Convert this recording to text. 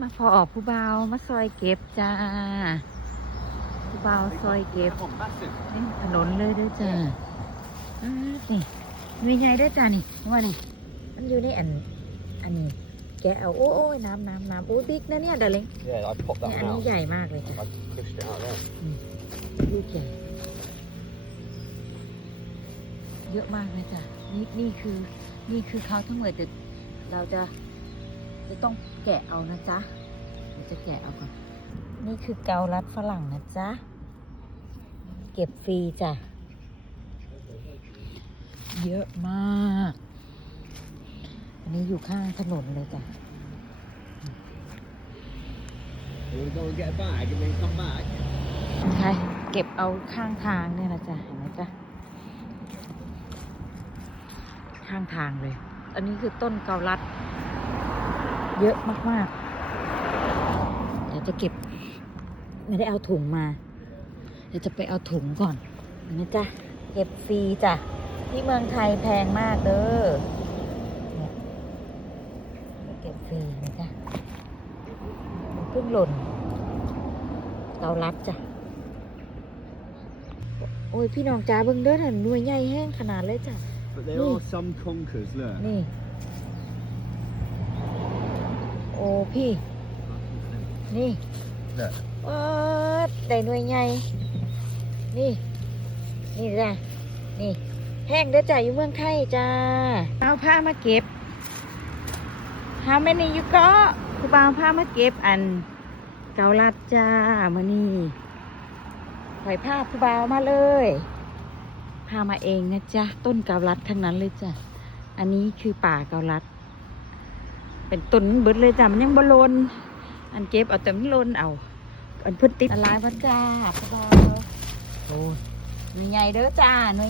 มาพอออกผู้เบาวมาซอยเก็บจ้า ผู้เบาวซอยเก็บ Oh, massive. นี่ถนนเลยเด้วยจ้าอ้านี่มีไงด้วยจ้านี่ว่านี่มันอยู่ในอัน อันนี้ แกะเอาโอ้ยน้ำน้ำน้ำโอ้ยบิ๊กนะเนี่ยเดลิง Yeah, I popped เนี่ย that อัน one นี้ out. ใหญ่มากเลยจ้ะ I pushed it out there. ลูกใหญ่เยอะมากเลยจ้ะนี่นี่คือนี่คือเขาทั้งหมดแต่เราจะ จะต้องแกะเอานะจ๊ะเราจะแกะเอาก่อนนี่คือเกาลัดฝรั่งนะจ๊ะ เก็บฟรีจ้ะ เยอะมากอันนี้อยู่ข้างถนนเลยจ้ะ We'll go and get a bag and then come back. ใช่เก็บเอาข้างทางเนี่ยนะจ๊ะ เห็นไหมจ๊ะ ข้างทางเลย อันนี้คือต้นเกาลัด เยอะมากๆ เดี๋ยวจะเก็บ ไม่ได้เอาถุงมา เดี๋ยวจะไปเอาถุงก่อนเห็นไหมจ๊ะ เก็บฟรีจ้ะ ที่เมืองไทยแพงมากเด้อเนี่ยเก็บฟรีนะจ๊ะเพิ่งหล่นเกาลัดจ้ะโอ้ย พี่น้องจ้าเบิ่งเด้อหันหน่วยใหญ่แห้งขนาดเลยจ้ะ But there Mm. are some conkers, look. นี่ โอ้พี่ นี่ Look. เออได้หน่วยใหญ่นี่ นี่จ้ะนี่ แห้งเด้อจ้ะอยู่เมืองไทยจ้าเอาผ้ามาเก็บ How many you got ครูบาวผ้ามาเก็บอัน เกาลัดจ้ามานี่ปล่อยผ้าครูบาวมาเลยพามาเองนะจ๊ะ ต้นเกาลัดทั้งนั้นเลยจ้ะ อันนี้คือป่าเกาลัด เป็นต้นเบิดเลยจ้ะมันยังบลนอันเก็บเอาแต่มันลนเอาอันเพื้นติดอะไรวะจ้าครูบาวโอ้ยหน่วยใหญ่เด้อจ้าหน่วย